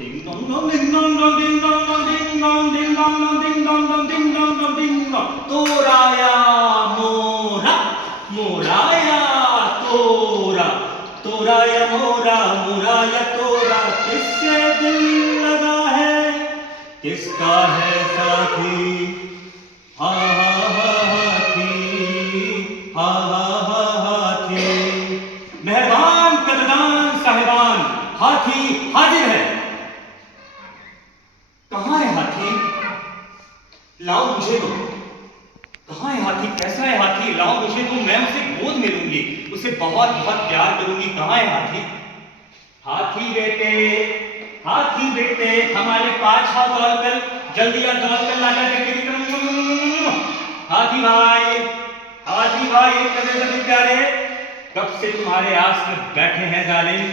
Ding dong dong ding dong dong ding dong dong ding dong ding dong dong ding dong dong ding dong dong ding dong. तोराया मोरा मोराया तोरा तोराया मोरा मोराया तोरा किससे दिल लगा है किसका है साथी हा हा हा हाथी हा हा हा हाथी। मेहरबान कदरदान साहिबान हाथी हाजिर है। कहाँ है हाथी? लाओ मुझे दो। कहाँ है हाथी? कैसा है हाथी? लाओ मुझे दो, मैं उसे गोद में लूंगी, उसे बहुत बहुत प्यार करूंगी। कहाँ है हाथी? हाथी बेटे हमारे पास आओ, दौड़ कर जल्दी आ, दौड़ कर लाजा देखिए। हाथी भाई कभी प्यारे, कब से तुम्हारे आस में बैठे हैं जालिम।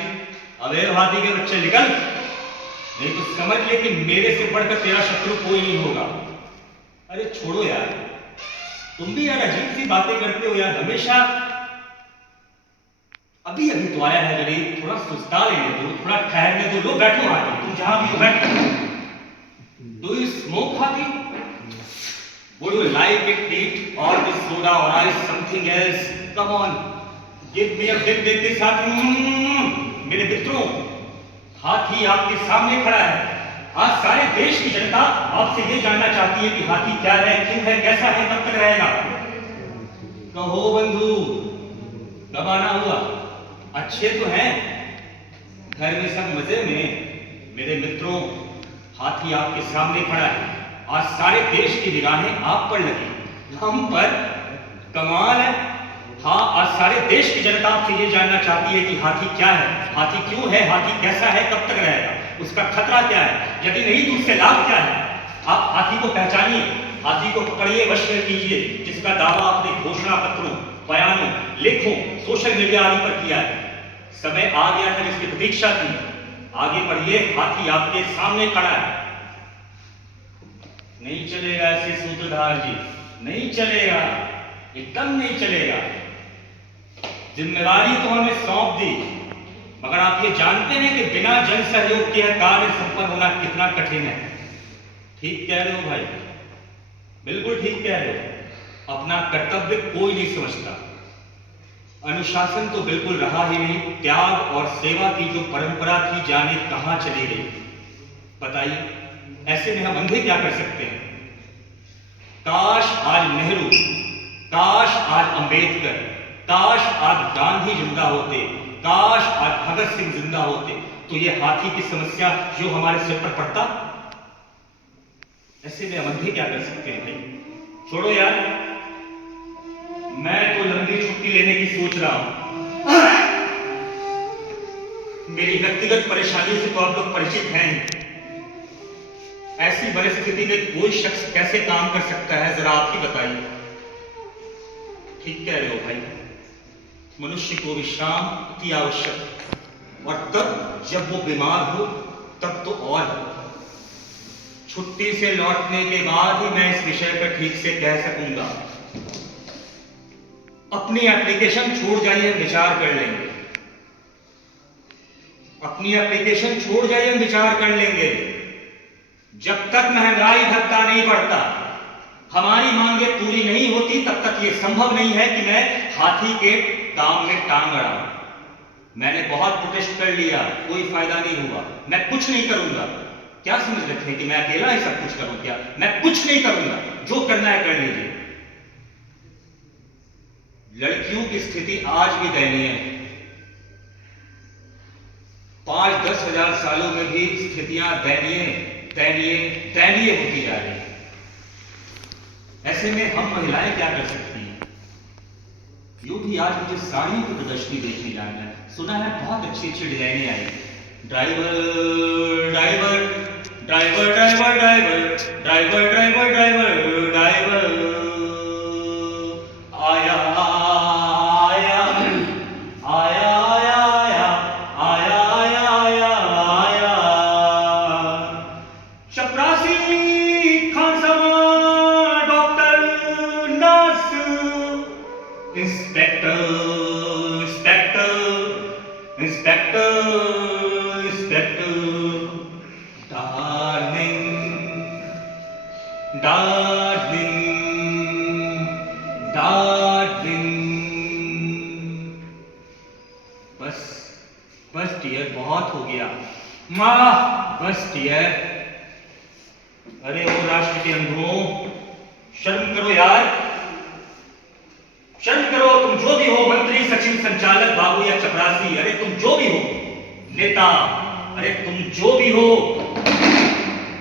अबे हाथी के बच्चे निकल, नहीं तो समझ ले कि मेरे से बढ़कर तेरा शत्रु कोई नहीं होगा। अरे छोड़ो यार, तुम भी यार अजीब सी बातें करते हो यार हमेशा। अभी अभी तो आया है गरीब, थोड़ा सुस्ता लेने दो, थोड़ा ठहरने दो। लो बैठो हाथी, तुम जहां भी हो बैठो। डू यू स्मोक हाथी? वुड यू लाइक इट ईट और दिस सोडा और ice something else? Come on give me a big big this हाथी। मेरे मित्रों, हाथी आपके सामने खड़ा है। आज सारे देश की जनता आपसे ये जानना चाहती है कि हाथी क्या है, क्यों है, कैसा है, कब तक रहेगा। कहो बंधु, कब आना हुआ? अच्छे तो हैं, घर में सब मजे में? मेरे मित्रों, हाथी आपके सामने खड़ा है। आज सारे देश की निगाहें आप पर लगी, हम पर। कमाल है। हाँ, आज सारे देश की जनता आपसे ये जानना चाहती है कि हाथी क्या है, हाथी क्यों है, हाथी कैसा है, कब तक रहेगा, उसका खतरा क्या है, यदि नहीं तो उससे लाभ क्या है। आप हाथी को पहचानिए, हाथी को पकड़िए, वश में कीजिए, जिसका दावा आपने घोषणा पत्रों, बयानों, लेखों, सोशल मीडिया आदि पर किया है। समय आ गया था जिसकी प्रतीक्षा थी। आगे बढ़िए, हाथी आपके सामने खड़ा है। नहीं चलेगा ऐसे सूत्रधार जी, नहीं चलेगा, एकदम नहीं चलेगा। जिम्मेदारी तो हमें सौंप दी, मगर आप ये जानते हैं कि बिना जन सहयोग के कार्य संपन्न होना कितना कठिन है। ठीक कह रहे हो भाई, बिल्कुल ठीक कह रहे हो। अपना कर्तव्य कोई नहीं समझता, अनुशासन तो बिल्कुल रहा ही नहीं। त्याग और सेवा की जो परंपरा थी, जाने कहां चली गई। बताइए, ऐसे में हम अंधे क्या कर सकते हैं? काश आज नेहरू, काश आज अंबेडकर, काश आज गांधी जिंदा होते, काश आज भगत सिंह जिंदा होते, तो ये हाथी की समस्या जो हमारे सिर पर पड़ता। ऐसे में हम अंधे क्या कर सकते हैं भाई? छोड़ो यार, मैं तो लंबी छुट्टी लेने की सोच रहा हूं। मेरी व्यक्तिगत परेशानी से तो आप लोग परिचित हैं। ऐसी परिस्थिति में कोई शख्स कैसे काम कर सकता है, जरा आप ही बताइए। ठीक कह रहे हो भाई, मनुष्य को विश्राम अति आवश्यक, और तब जब वो बीमार हो तब तो और। छुट्टी से लौटने के बाद ही मैं इस विषय पर ठीक से कह सकूंगा। अपनी एप्लीकेशन छोड़ जाइए, विचार कर लेंगे। अपनी एप्लीकेशन छोड़ जाइए, हम विचार कर लेंगे। जब तक महंगाई भत्ता नहीं बढ़ता, हमारी मांगे पूरी नहीं होती, तब तक यह संभव नहीं है कि मैं हाथी के काम में टांग अड़ाऊं। मैंने बहुत प्रोटेस्ट कर लिया, कोई फायदा नहीं हुआ। मैं कुछ नहीं करूंगा। क्या समझ रखे हैं कि मैं अकेला ही सब कुछ करूं? क्या मैं कुछ नहीं करूंगा? जो करना है कर लीजिए। लड़कियों की स्थिति आज भी दयनीय है। 5-10 हजार सालों में भी स्थितियां दयनीय दयनीय होती जा रही है। ऐसे में हम महिलाएं क्या कर सकती हैं? यूं भी आज मुझे साड़ियों की प्रदर्शनी देखने जाना है। सुना है बहुत अच्छी अच्छी डिजाइनें आई। Driver driver driver driver driver driver driver driver driver आया आया आया आया आया आया आया आया चपरासी खानसमा doctor nurse inspector inspector inspector inspector बस डियर। अरे वो राष्ट्र के अंधों, शर्म करो यार, शर्म करो। तुम जो भी हो, मंत्री, सचिव, संचालक, बाबू या चपरासी, अरे तुम जो भी हो, नेता, अरे तुम जो भी हो,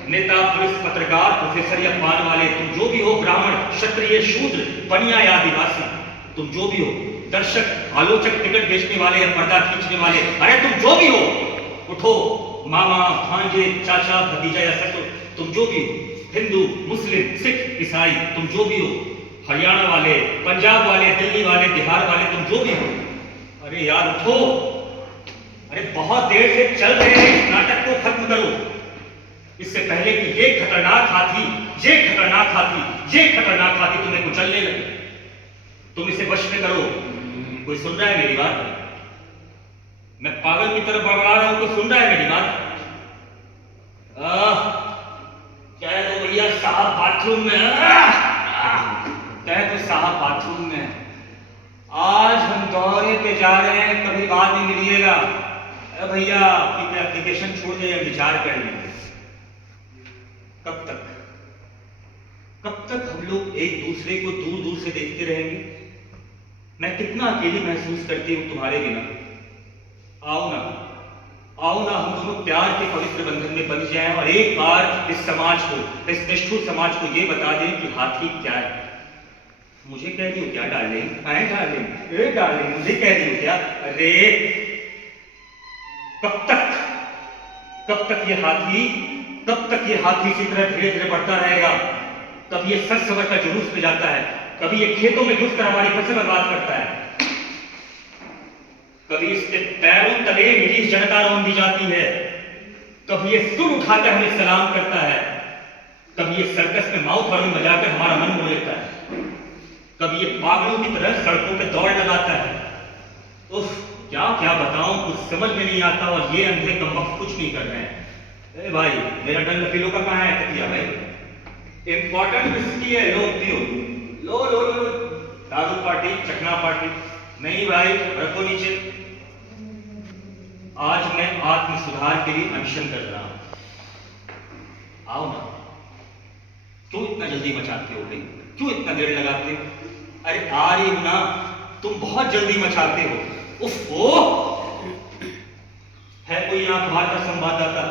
नेता, पुलिस, पत्रकार, प्रोफेसर या पान वाले, तुम जो भी हो, ब्राह्मण, क्षत्रिय, शूद्र, बनिया या आदिवासी, तुम जो भी हो, दर्शक, आलोचक, टिकट बेचने वाले या पर्दा खींचने वाले, अरे तुम जो भी हो, उठो। मामा, भांजे, चाचा, भतीजा या ससुर, तुम जो भी हो, हिंदू, मुस्लिम, सिख, ईसाई, तुम जो भी हो, हरियाणा वाले, पंजाब वाले, दिल्ली वाले, बिहार वाले, तुम जो भी हो, अरे यार उठो। अरे बहुत देर से चल रहे हैं, इस नाटक को खत्म करो, इससे पहले कि ये खतरनाक हाथी तुम्हें कुचलने लगे। तुम इसे वश में करो। कोई सुन रहा है मेरी बात? मैं पागल की तरह बड़बड़ा रहा हूं, कोई सुन रहा है मेरी बात? कह दो भैया साहब बाथरूम में, कह दो साहब बाथरूम में। आज हम दौरे पे जा रहे हैं, कभी बाद में मिलिएगा। अरे भैया अपनी एप्लीकेशन छोड़ दे, विचार कर लेंगे। कब तक हम लोग एक दूसरे को दूर दूर से देखते रहेंगे? मैं कितना अकेली महसूस करती हूँ तुम्हारे बिना। आओ ना, हम दोनों प्यार के पवित्र बंधन में बंध जाएं और एक बार इस समाज को, इस निष्ठुर समाज को ये बता दें कि हाथी क्या है। मुझे कह रही हो क्या डार्लिंग? डार्लिंग मुझे कह रही हो क्या? अरे कब तक ये हाथी इसी तरह धीरे धीरे बढ़ता रहेगा? कभी ये सच सवर का जुलूस में जाता है, कभी ये खेतों में घुसकर हमारी फसल बर्बाद करता है, कभी इसके पैरों तले मेरी जनता रौंद दी जाती है, कभी ये सुर उठाकर हमें सलाम करता है, कभी ये सर्कस में माउथ हार्मोन बजाकर हमारा मन मोह लेता है, कभी ये पागलों की तरह सड़कों पे दौड़ लगाता है। उफ, क्या क्या बताऊं, कुछ समझ में नहीं आता। और ये अंधे कमबख्त कुछ नहीं कर रहे हैं। ए भाई, मेरा डर लफीलों का कहाँ है तकिया भाई? इंपॉर्टेंट विस्की है, लो पियो। लो दारू पार्टी, चकना पार्टी नहीं भाई, रखो नीचे। आज मैं आत्म सुधार के लिए अनशन कर रहा हूं। आओ ना। क्यों इतना जल्दी मचाते हो भाई? क्यों इतना देर लगाते हो? अरे आ रही हूं ना, तुम बहुत जल्दी मचाते हो। उफ, है कोई यहाँ अखबार का संवाददाता?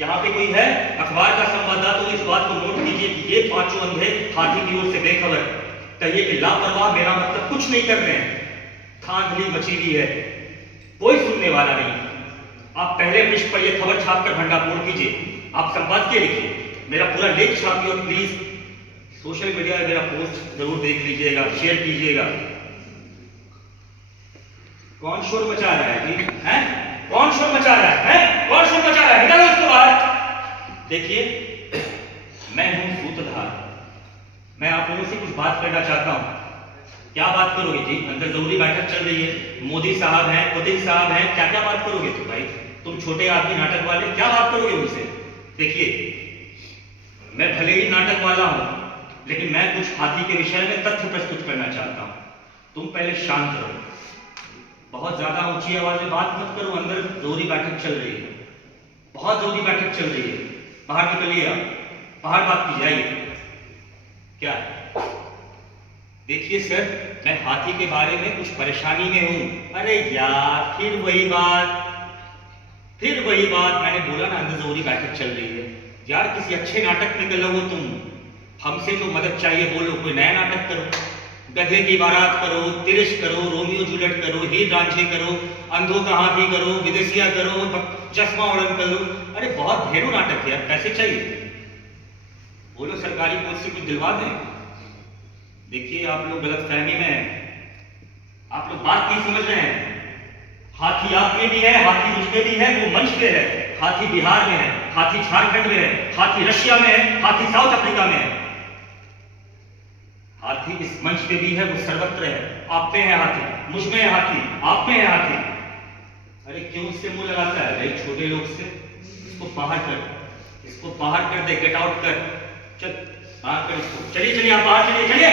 यहाँ पे कोई है अखबार का संवाददाता? तो इस बात को नोट कीजिए कि ये पांचों अंधे हाथी की ओर से बेखबर, कहिए कि लापरवाह, मेरा मतलब कुछ नहीं कर रहे हैं। धांधली मची हुई है, कोई सुनने वाला नहीं। आप पहले पृष्ठ पर यह खबर छापकर भंडाफोड़ कीजिए। आप संवाद के लिखिए, मेरा पूरा लेख छापिए और प्लीज सोशल मीडिया में मेरा पोस्ट जरूर देख लीजिएगा, शेयर कीजिएगा। कौन शोर मचा रहा है जी? हैं? कौन शोर मचा रहा है? कौन शोर मचा रहा है? निकालो उसको बाहर। देखिए, मैं हूं सूत्रधार, मैं आप लोगों से कुछ बात करना चाहता हूं। क्या बात करोगे जी? अंदर जरूरी बैठक चल रही है, मोदी साहब हैं, पुतिन साहब हैं, क्या क्या बात करोगे तुम भाई? तुम छोटे आदमी नाटक वाले, क्या बात करोगे उनसे? देखिए, मैं भले ही नाटक वाला हूं, लेकिन मैं कुछ हाथी के विषय में तथ्य प्रस्तुत करना चाहता हूं। तुम पहले शांत रहो, बहुत ज्यादा ऊंची आवाज में बात मत करो। अंदर जरूरी बैठक चल रही है, बहुत जरूरी बैठक चल रही है। बाहर निकलिए, आप बाहर बात कीजिए। क्या? देखिए सर, मैं हाथी के बारे में कुछ परेशानी में हूं। अरे यार, फिर वही बात। मैंने बोला ना, अंदर जरूरी बैठक चल रही है। यार, किसी अच्छे नाटक में कर लो तुम। हमसे जो मदद चाहिए बोलो, कोई नया नाटक करो, गधे की बारात करो, तिरिश करो, रोमियो जूलियट करो, हीर रांझे करो, अंधों का हाथी करो, विदेशिया करो, चश्मा उड़न करो। अरे बहुत ढेरों नाटक है, पैसे चाहिए बोलो, सरकारी पोस्ट से कुछ दिलवा दें। देखिए, आप लोग गलत फहमी में हैं, आप लोग बात नहीं समझ रहे हैं। हाथी आप में भी है, हाथी मुझ में भी है, वो मंच पे है। हाथी बिहार में है, हाथी झारखंड में है, हाथी रशिया में है, हाथी साउथ अफ्रीका में है। हाथी इस मंच पे भी है, वो सर्वत्र है। आप में है हाथी, मुझ में है हाथी, आप में है हाथी। अरे क्यों इससे मुंह लगाता है भाई छोटे लोग से? इसको बाहर कर दे, गेट आउट कर, चल बाहर कर इसको। चलिए आप बाहर चलिए।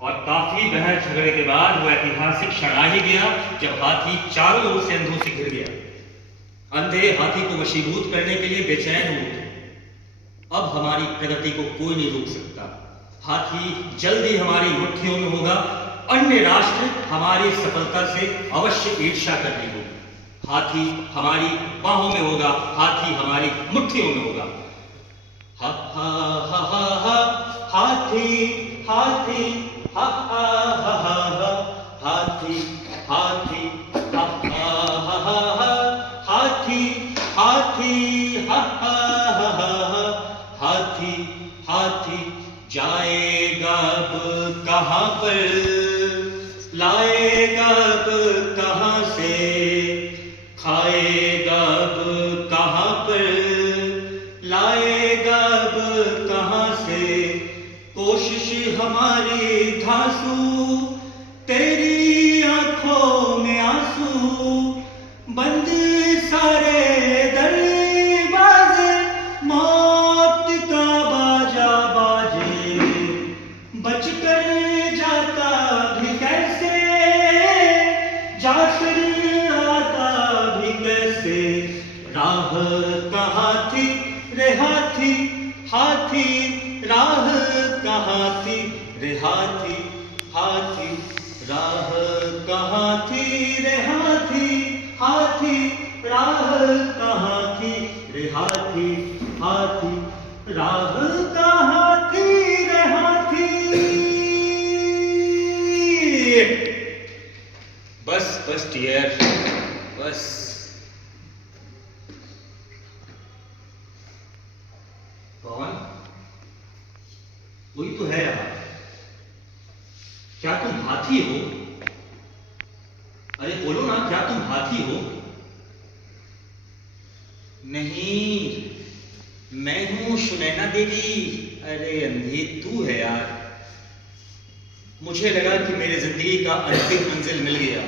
और काफी बहस झगड़े के बाद वो ऐतिहासिक क्षण आ ही गया जब हाथी चारों ओर से अंधों से घिर गया। अंधे हाथी को वशीभूत करने के लिए बेचैन हो उठे। अब हमारी प्रगति को कोई नहीं रोक सकता। हाथी जल्दी हमारी मुट्ठियों में होगा। अन्य राष्ट्र हमारी सफलता से अवश्य ईर्ष्या करनी होगी। हाथी हमारी बाहों में होगा, हाथी हमारी मुट्ठियों में होगा। हा हा हा हा हा हाथी हाथी हा हा हा हा हा हाथी हाथी हा हा हा हा हा हाथी हाथी हा हा हा हा हा हाथी हाथी जाएगा अब कहाँ पर, लाएगा अब कहाँ से, खाएगा अब कहाँ पर, लाएगा अब कहाँ से। कोशिश हमारी धांसू, तेरी आंखों में आंसू, बंद सारे दरवाजे, मौत का बाजा बाजे, बचकर जाता भी कैसे, जाकर आता भी कैसे। राह कहाँ थी रे हाथी, हाथी राह कहाँ थी रे हाथी, हाथी राह कहाँ थी रे हाथी, हाथी राह कहाँ थी रे हाथी, हाथी राह कहाँ थी रे हाथी। बस बस डियर, बस। कौन? कोई तो है यहाँ। क्या तुम हाथी हो? अरे बोलो ना, क्या तुम हाथी हो? नहीं, मैं हूं सुनैना देवी। अरे अंधी तू है यार। मुझे लगा कि मेरे जिंदगी का अंतिम मंजिल मिल गया।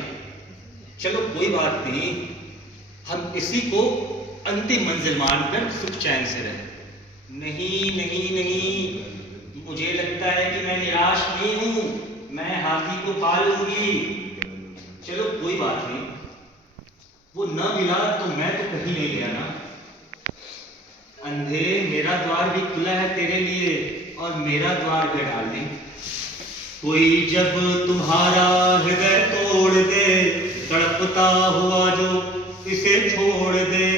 चलो कोई बात नहीं, हम इसी को अंतिम मंजिल मानकर सुख चैन से रहें। नहीं नहीं नहीं, मुझे लगता है कि मैं निराश नहीं हूं, मैं हाथी को पा लूंगी। चलो कोई बात नहीं, वो न मिला तो मैं तो कहीं नहीं गया ना। अंधे, मेरा द्वार भी खुला है तेरे लिए, और मेरा द्वार है डार्लिंग। कोई जब तुम्हारा हृदय तोड़ दे, तड़पता हुआ जो इसे छोड़ दे,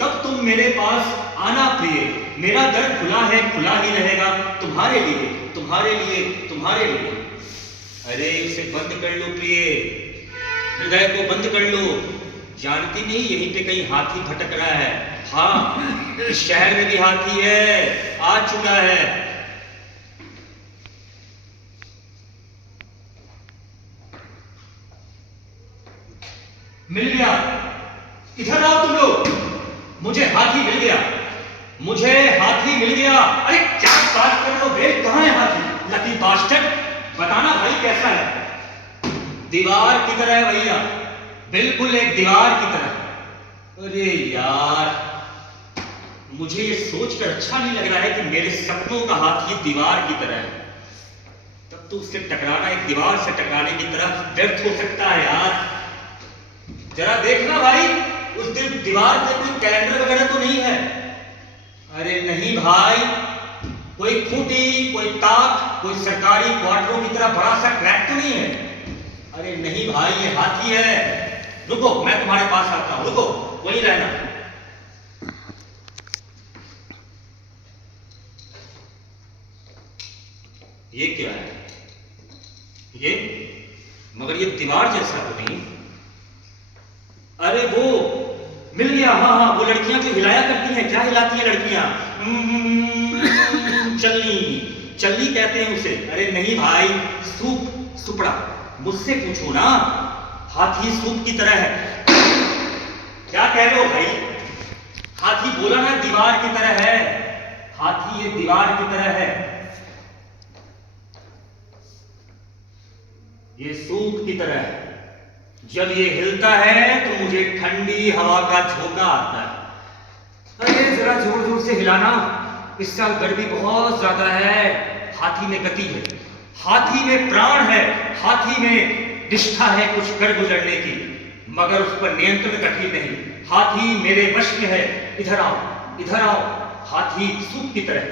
तब तुम मेरे पास आना प्रिय। मेरा दर खुला है, खुला ही रहेगा तुम्हारे लिए, तुम्हारे लिए, तुम्हारे लिए। अरे इसे बंद कर लो प्रिय, हृदय को बंद कर लो। जानती नहीं यहीं पे कहीं हाथी भटक रहा है। हाँ, इस शहर में भी हाथी है, आ चुका है। मिल गया, इधर आओ तुम लोग। मुझे हाथी मिल गया, मुझे हाथी मिल गया। अरे क्या बात कर रहे हो बे, कहां है हाथी? लकी बास्टर्ड, बताना भाई कैसा है? दीवार की तरह है भैया, बिल्कुल एक दीवार की तरह। अरे यार, मुझे ये सोचकर अच्छा नहीं लग रहा है कि मेरे सपनों का हाथी दीवार की तरह है। तब तो उससे टकराना एक दीवार से टकराने की तरह व्यर्थ हो सकता है यार। जरा देखना भाई, उस दिन दीवार पे कोई कैलेंडर वगैरह तो नहीं है? अरे नहीं भाई, कोई खूंटी, कोई ताक, कोई सरकारी क्वार्टरों की तरह बड़ा सा क्रैक तो नहीं है? अरे नहीं भाई, ये हाथी है। रुको, मैं तुम्हारे पास आता हूं, रुको, वहीं रहना। ये क्या है? ये, मगर ये दीवार जैसा तो नहीं। अरे वो मिल गया, हाँ हाँ, वो लड़कियां जो हिलाया करती हैं। क्या हिलाती हैं लड़कियां? चलनी, चलनी कहते हैं उसे। अरे नहीं भाई, सूप, सुपड़ा। मुझसे पूछो ना, हाथी सूप की तरह है। क्या कह रहे हो भाई? हाथी बोला ना दीवार की तरह है, हाथी ये दीवार की तरह है। ये सूप की तरह है, जब ये हिलता है तो मुझे ठंडी हवा का झोंका आता है। अरे जरा जोर जोर से हिलाना, इस साल गर्मी बहुत ज्यादा है। हाथी में गति है, हाथी में प्राण है, हाथी में निष्ठा है कुछ कर गुजरने की, मगर उस पर नियंत्रण कठिन नहीं। हाथी मेरे वश में है, इधर आओ, इधर आओ। हाथी सूप की तरह।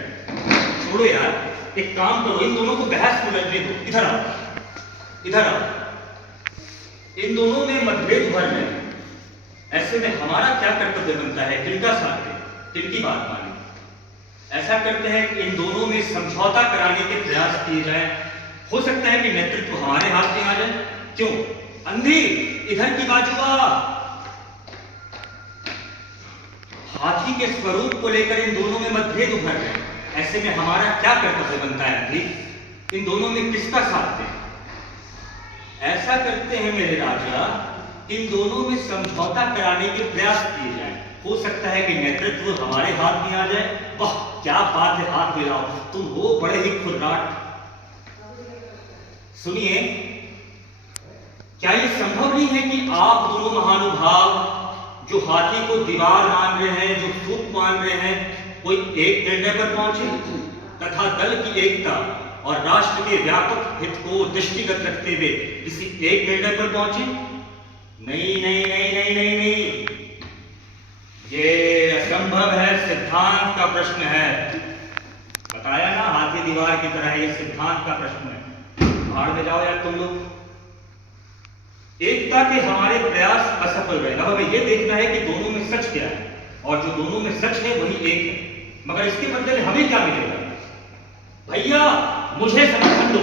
छोड़ो यार, एक काम करो, इन दोनों को बहस में लड़ने दो। इधर आओ, इधर आओ। इन दोनों में मतभेद उभर रहे हैं, ऐसे में हमारा क्या कर्तव्य बनता है? किनका साथ दें, किनकी बात माने? ऐसा करते हैं कि इन दोनों में समझौता कराने के प्रयास किए जाए। हो सकता है कि नेतृत्व हमारे हाथ में आ जाए। क्यों? अंधी इधर की बाजू आ। हाथी के स्वरूप को लेकर इन दोनों में मतभेद उभर रहे हैं, ऐसे में हमारा क्या कर्तव्य बनता है? अंधी, इन दोनों में किसका साथ दें? ऐसा करते हैं मेरे राजा, इन दोनों में समझौता कराने के प्रयास किए जाए। हो सकता है कि नेतृत्व हमारे हाथ में आ जाए। वाह क्या बात है, हाथ मिलाओ, तुम हो बड़े ही खुर्राट। सुनिए, क्या ये संभव नहीं है कि आप दोनों महानुभाव जो हाथी को दीवार मान रहे हैं, जो सूप मान रहे हैं, कोई एक निर्णय पर पहुंचे तथा दल की एकता और राष्ट्र के व्यापक हित को दृष्टिगत रखते हुए किसी एक निर्णय पर पहुंचे? नहीं नहीं नहीं नहीं नहीं नहीं, ये असंभव है, सिद्धांत का प्रश्न है। बताया ना, हाथी दीवार की तरह, ये सिद्धांत का प्रश्न है। भाड़ में जाओ यार तुम लोग। एकता के हमारे प्रयास असफल रहे। अब हमें यह देखना है कि दोनों में सच क्या है, और जो दोनों में सच है वही एक है। मगर इसके बदले हमें क्या मिलेगा? भैया मुझे समर्थन दो,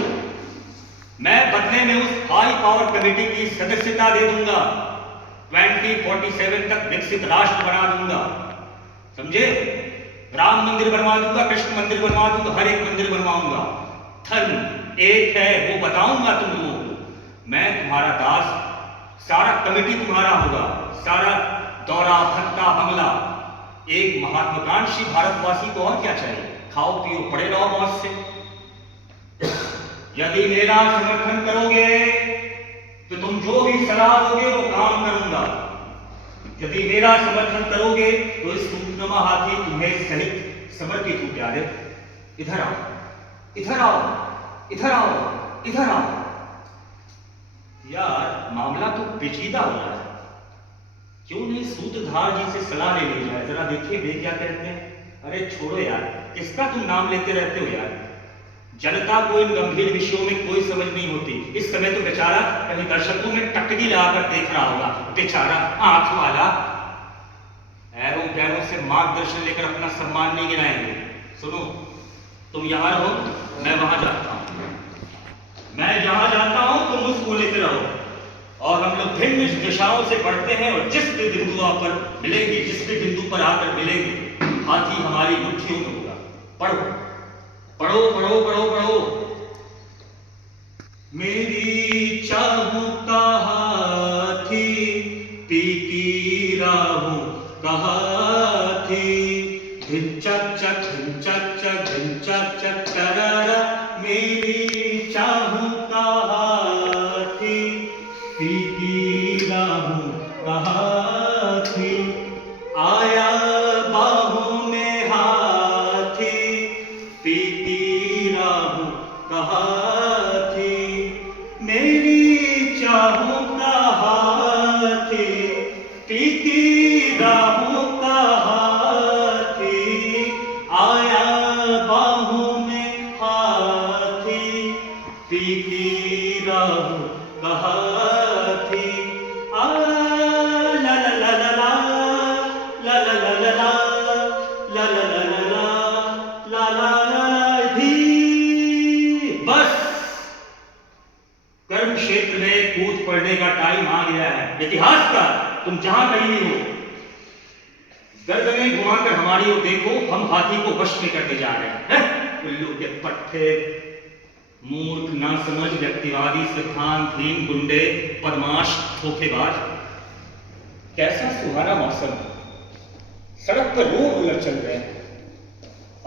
मैं बदले में उस हाई पावर कमेटी की सदस्यता दे दूंगा, 2047 तक विकसित राष्ट्र बना दूंगा, समझे? राम मंदिर बनवा दूंगा, कृष्ण मंदिर बनवा दूंगा, हर एक मंदिर बनवाऊंगा। धर्म एक है वो बताऊंगा तुम लोगों को। मैं तुम्हारा दास, सारा कमेटी तुम्हारा होगा, सारा दौरा भत्ता बंगला। एक महत्वाकांक्षी भारतवासी को और क्या चाहिए? खाओ पियो पड़े रहो मौज से। यदि मेरा समर्थन करोगे तो तुम जो भी सलाह दोगे वो काम करूंगा। यदि मेरा समर्थन करोगे तो इस सूपनुमा हाथी तुम्हें सहित समर्पित हो। प्यारे इधर आओ, इधर आओ, इधर आओ, इधर आओ। यार मामला तो पेचीदा हो रहा है, क्यों नहीं सूत्रधार जी से सलाह ले ली जाए? जरा देखिए वे क्या कहते हैं। अरे छोड़ो यार, किसका तुम नाम लेते रहते हो यार? जनता को इन गंभीर विषयों में कोई समझ नहीं होती। इस समय तो बेचारा कहीं दर्शकों में टकगी लगाकर देख रहा होगा, बेचारा आंख वाला। ऐरों पैरों से मार्गदर्शन लेकर अपना सम्मान नहीं गिराएंगे। सुनो, तुम यहां रहो, मैं वहां जाता हूं। मैं जहां जाता हूं तुम उस कोने पे रहो, और हम लोग भिन्न दिशाओं से बढ़ते हैं, और जिस भी बिंदु पर मिलेंगे, जिस भी बिंदु पर आकर मिलेंगे, हाथी हमारी मुट्ठियों में होगा। पढ़ो पढ़ो पढ़ो पढ़ो पढ़ो। मेरी चाहों का हाथी पीती राहों का हाथी, धिन चक चक धिन चक चक धिन चक चक टरारा। मेरी चाहों का हाथी पीती राहों का हाथी, आया बाहों में हाथी पीती राहों का हाथी। मेरी चाहों का हाथी पीती राहों का हाथी, आया बाहों में हाथी पीती राहों का हाथी। आ ला ला ला ला ला ला ला ला ला ला ला ला ला ला ला धी। बस कर्म क्षेत्र में कूद पड़ने का टाइम आ गया है। इतिहास का तुम जहां कहीं भी हो, गर्दनें घुमाकर हमारी ओर देखो, हम हाथी को वश में करने जा रहे हैं। उल्लू के पट्टे, मूर्ख, नासमझ, व्यक्तिवादी, सिद्धांतहीन, गुंडे, बदमाश, धोखेबाज। कैसा सुहाना मौसम, सड़क पर लोग उलट चल रहे हैं,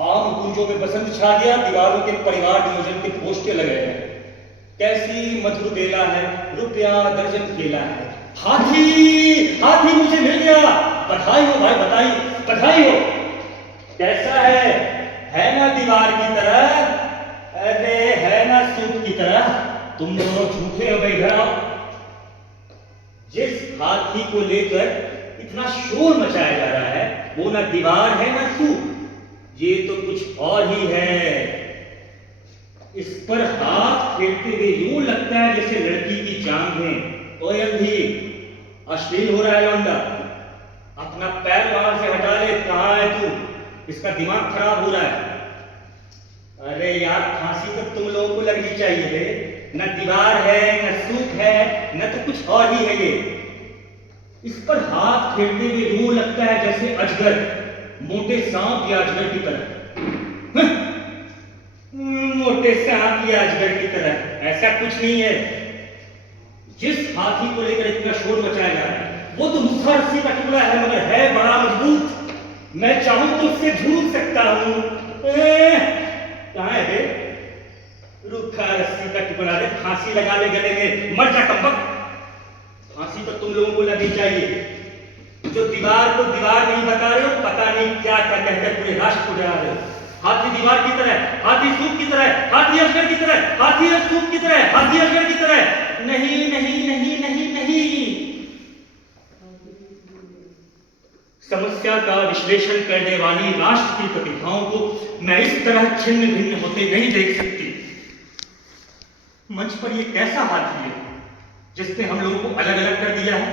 आम कुंजों में बसंत छा गया, दीवारों के परिवार नियोजन के पोस्टर लगे हैं। कैसी मधुर बेला है, रुपया दर्जन केला है। हाथी, हाथी मुझे मिल गया। बधाई हो भाई, बधाई बधाई हो। कैसा है ना दीवार की तरह? अरे है ना सूप की तरह, तुम दोनों झूठे हो गए। इधर आओ। जिस हाथी को लेकर इतना शोर मचाया जा रहा है वो ना दीवार है ना सूप, ये तो कुछ और ही है। इस पर हाथ फेरते हुए यूं लगता है जैसे लड़की की जांघ है। ओए अंधी, अश्लील हो रहा है लौंडा, अपना पैर वहां से हटा ले। कहां है तू? इसका दिमाग खराब हो रहा है। अरे यार, फांसी तो तुम लोगों को लगनी चाहिए रे। न दीवार है न सूप है न तो कुछ और ही है ये। इस पर हाथ फेरते हुए यूं लगता है जैसे अजगर, मोटे सांप या अजगर की तरह। मोटे सांप या अजगर की तरह ऐसा कुछ नहीं है। जिस हाथी को लेकर इतना शोर मचाया जा रहा है वो तो रूखा रस्सी का टुकड़ा है, मगर है बड़ा मजबूत। मैं चाहूं तो उससे झूल सकता हूं। कहां है बे? रूखा रस्सी का टुकड़ा रे, फांसी लगा ले गले में, मर जा कम्बक। फांसी तो तुम लोगों को लगनी चाहिए। जो दीवार को दीवार नहीं बता रहे हो, पता नहीं क्या क्या कहकर पूरे राष्ट्र को डरा रहे हो। हाथी दीवार की तरह, हाथी सूप की तरह, हाथी अजगर की तरह, हाथी सूप की तरह, हाथी अजगर की तरह। नहीं नहीं नहीं नहीं नहीं। समस्या का विश्लेषण करने वाली राष्ट्र की प्रतिभाओं को मैं इस तरह छिन्न भिन्न होते नहीं देख सकती। मंच पर यह कैसा हाथी है जिसने हम लोगों को अलग अलग कर दिया है?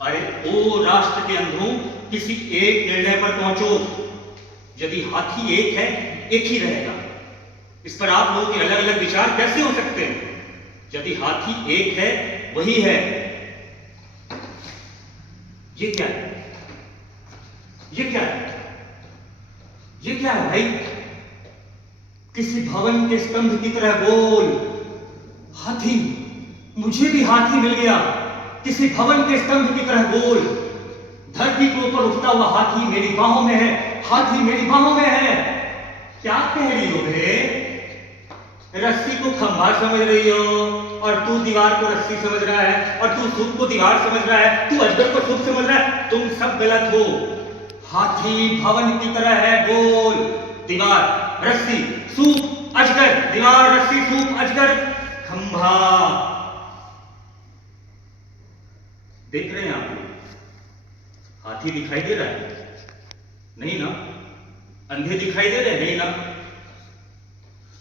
अरे ओ राष्ट्र के अंधों, किसी एक निर्णय पर पहुंचो। यदि हाथी एक है, एक ही रहेगा। इस पर आप लोगों के अलग अलग विचार कैसे हो सकते हैं? यदि हाथी एक है, वही है। ये क्या है? ये क्या है? ये क्या है भाई? किसी भवन के स्तंभ की तरह गोल हाथी। मुझे भी हाथी मिल गया, किसी भवन के स्तंभ की तरह गोल। धरती के ऊपर उठता हुआ हाथी मेरी बाहों में है, हाथी मेरी बाहों में है। क्या कह रही हो बे? रस्सी को खंभा समझ रही हो और तू दीवार को रस्सी समझ रहा है, और तू सूप को दीवार समझ रहा है, तू अजगर को सूप समझ रहा है। तुम सब गलत हो। हाथी भवन की तरह है, गोल। दीवार, रस्सी, सूप, अजगर। दीवार, रस्सी, सूप, अजगर, खंभा। देख रहे हैं आप? हाथी दिखाई दे रहा है? नहीं ना? अंधे दिखाई दे रहे हैं? नहीं ना?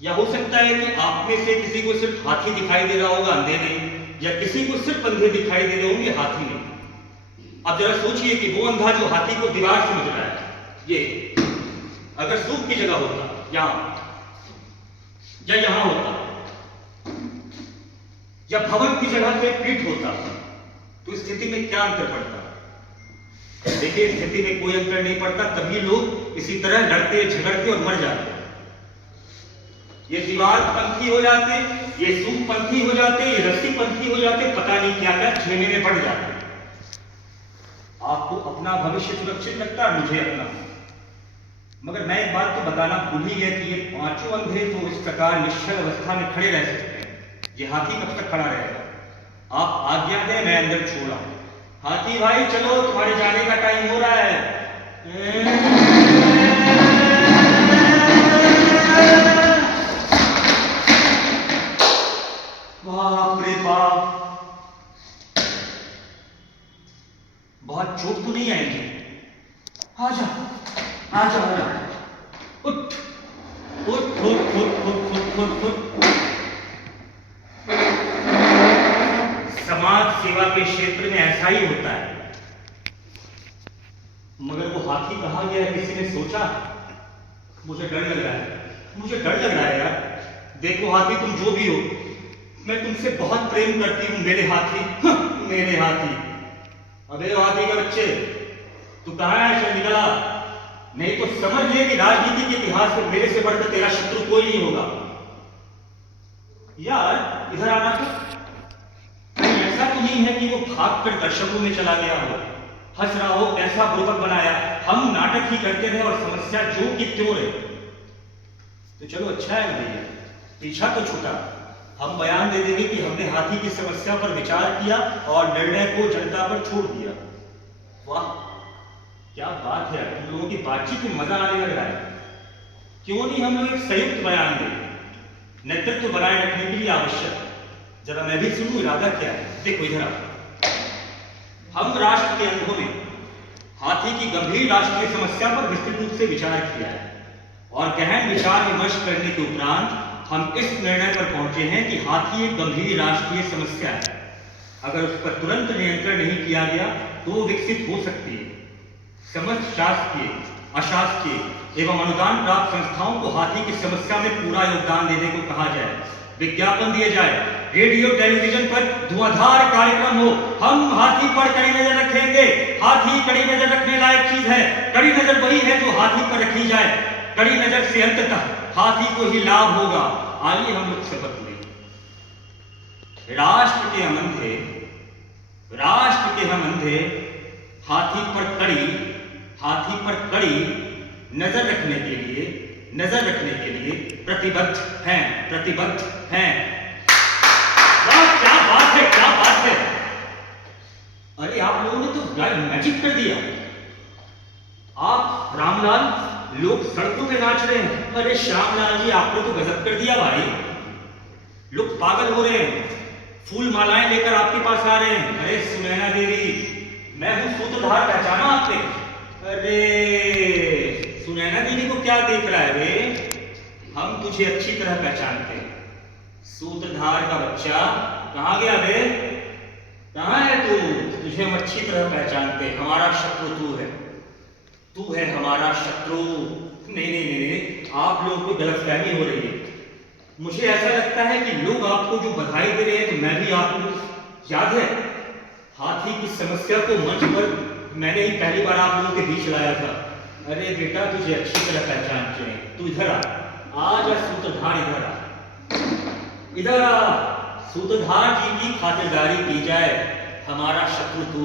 या हो सकता है कि आप में से किसी को सिर्फ हाथी दिखाई दे रहा होगा, अंधे नहीं, या किसी को सिर्फ अंधे दिखाई दे रहे होंगे, हाथी नहीं। अब जरा सोचिए कि वो अंधा जो हाथी को दीवार समझ रहा है, ये अगर सूप की जगह होता यहां, या यहां होता, या भवन की जगह पे पीठ होता, तो स्थिति में क्या अंतर पड़ता? देखिए, स्थिति में कोई अंतर नहीं पड़ता। तभी लोग इसी तरह लड़ते झगड़ते और मर जाते। ये दीवार पंथी हो जाते, ये सूप पंथी हो जाते, ये रस्सी पंथी हो जाते, पता नहीं क्या क्या खेमे में पड़ जाते। आपको अपना भविष्य सुरक्षित लगता है, मुझे अपना। मगर मैं एक बात तो बताना भूल ही गया कि ये पांचों अंधे तो इस प्रकार निश्चल अवस्था में खड़े रह सकते हैं। ये हाथी कब तक खड़ा रहेगा? आप आज्ञा दें, मैं अंदर छोड़ा। हाथी भाई चलो, तुम्हारे जाने का टाइम हो रहा है। बाप रे बाप, बहुत चोट तो नहीं आएगी? आजा आजा आजा, उठ उठ उठ उठ उठ उठ उठ। समाज सेवा के क्षेत्र में ऐसा ही होता है। मगर वो हाथी कहाँ गया, किसी ने सोचा? मुझे डर लग रहा है, मुझे डर लग रहा है यार। देखो हाथी, तुम जो भी हो, मैं तुमसे बहुत प्रेम करती हूं मेरे हाथी। मेरे हाथी। अबे हाथी के बच्चे, तू कहां है? चल निकला, नहीं तो समझ ले कि राजनीति के इतिहास में मेरे से बढ़कर तेरा शत्रु कोई नहीं होगा। यार इधर आना। तो ऐसा तो नहीं है कि वो भागकर दर्शकों में चला गया हो, हंस रहा हो, ऐसा बुड़बक बनाया। हम नाटक ही करते रहे और समस्या जो कि त्यों रहे। तो चलो अच्छा है भैया, पीछा तो छूटा। हम बयान दे देंगे कि हमने हाथी की समस्या पर विचार किया और निर्णय को जनता पर छोड़ दिया। वाह क्या बात है, तुम लोगों की बातचीत में मजा आने लग रहा है। क्यों नहीं हम लोग एक संयुक्त बयान दें, नेतृत्व बनाए रखने के लिए आवश्यक। जरा मैं भी सुनूं इरादा क्या है। देखो इधर आओ। हम राष्ट्र के अंगों में हाथी की गंभीर राष्ट्रीय समस्या पर विस्तृत रूप से विचार किया है और गहन विचार विमर्श करने के उपरांत हम इस निर्णय पर पहुंचे हैं कि हाथी एक गंभीर राष्ट्रीय समस्या है। अगर उस पर तुरंत नियंत्रण नहीं किया गया तो वो विकसित हो सकती है। समस्त शासकीय, अशासकीय एवं अनुदान प्राप्त संस्थाओं को हाथी की समस्या में पूरा योगदान देने को कहा जाए, विज्ञापन दिए जाए, रेडियो टेलीविजन पर धुआंधार कार्यक्रम हो। हम हाथी पर कड़ी नजर रखेंगे। हाथी कड़ी नजर रखने लायक चीज है। कड़ी नजर वही है जो हाथी पर रखी जाए। कड़ी नजर से अंततः हाथी को ही लाभ होगा। आइए हम लोग शपथ लें। राष्ट्र के हम अंधे हाथी पर कड़ी नजर रखने के लिए प्रतिबद्ध हैं। वाह, क्या बात है। अरे आप लोगों ने तो मैजिक कर दिया। आप रामलाल, लोग सड़कों पे नाच रहे हैं। अरे श्यामलाल जी, आपने तो गजब कर दिया भाई। लोग पागल हो रहे हैं, फूल मालाएं लेकर आपके पास आ रहे हैं। अरे सुनैना देवी, मैं हूं सूत्रधार, पहचाना आपने? अरे सुनैना देवी को क्या देख रहा है रे? हम तुझे अच्छी तरह पहचानते हैं। सूत्रधार का बच्चा, कहां गया बे? कहां है तू? तुझे हम अच्छी तरह पहचानते हैं। हमारा शत्रु तू है हमारा शत्रु। नहीं, आप लोगों को गलतफहमी हो रही है। मुझे ऐसा लगता है कि लोग आपको जो बधाई दे रहे हैं, तो मैं भी आपको याद है हाथी की समस्या को मंच पर मैंने ही पहली बार आप लोगों के बीच लाया था। अरे बेटा, तुझे अच्छी तरह पहचानते हैं। तू इधर आ जा सूत्रधार, इधर आ। सूत्रधार जी की खातिरदारी की जाए। हमारा शत्रु तू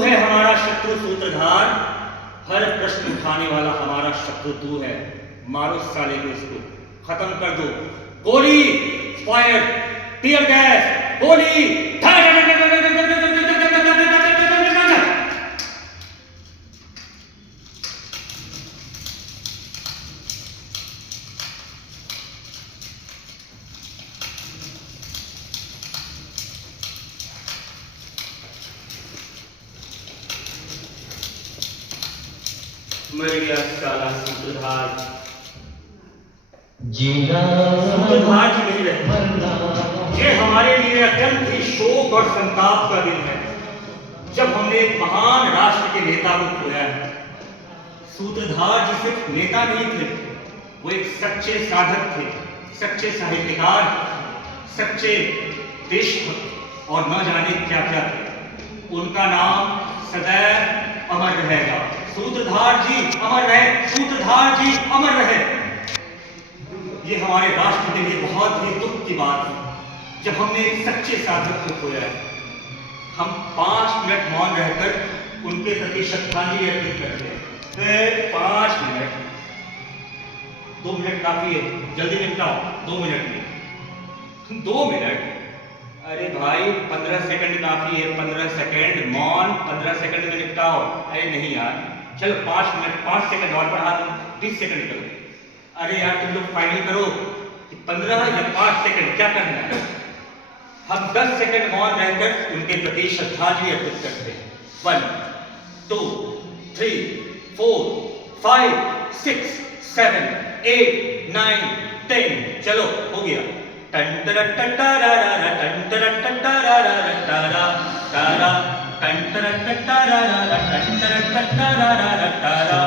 है हमारा शत्रु सूत्रधार। हर प्रश्न उठाने वाला हमारा शत्रु तू है। मारो साले को, इसको खत्म कर दो। गोली फायर, टीयर गैस, गोली। मर गया साला सूत्रधार। सूत्रधार जी नहीं रहे। ये हमारे लिए अत्यंत ही शोक और संताप का दिन है, जब हमने एक महान राष्ट्र के नेता को खोया है। सूत्रधार जी सिर्फ नेता नहीं थे, वो एक सच्चे साधक थे, सच्चे साहित्यकार, सच्चे देशभक्त और न जाने क्या क्या थे। उनका नाम सदैव अमर रहेगा। सूत्रधार जी अमर रहे, सूत्रधार जी अमर रहे। ये हमारे राष्ट्र के लिए बहुत ही दुख की बात है, जब हमने एक सच्चे साधक को खोया है। हम 5 मिनट मौन रहकर उनके प्रति श्रद्धांजलि अर्पित करते हैं। 5 मिनट, 2 मिनट काफी है, जल्दी निपटाओ। 2 मिनट में 2 मिनट। अरे भाई 15 सेकंड काफी है। 15 सेकंड मौन, 15 सेकंड में निपटाओ। अरे नहीं यार, चलो 5 मिनट, 5 सेकंड और बढ़ा दो, 20 सेकंड करो। अरे यार तुम लोग फाइनल करो कि 15 या 5 सेकंड क्या करना है। हम 10 सेकंड मौन रहकर उनके प्रति श्रद्धांजलि अर्पित करते हैं। 1 2 3 4 5 6 7 8 9 10। चलो हो गया। टन टरा टटारा टन टरा टटारा टारा टारा टन टरा टटारा टन टरा टटारा टारा।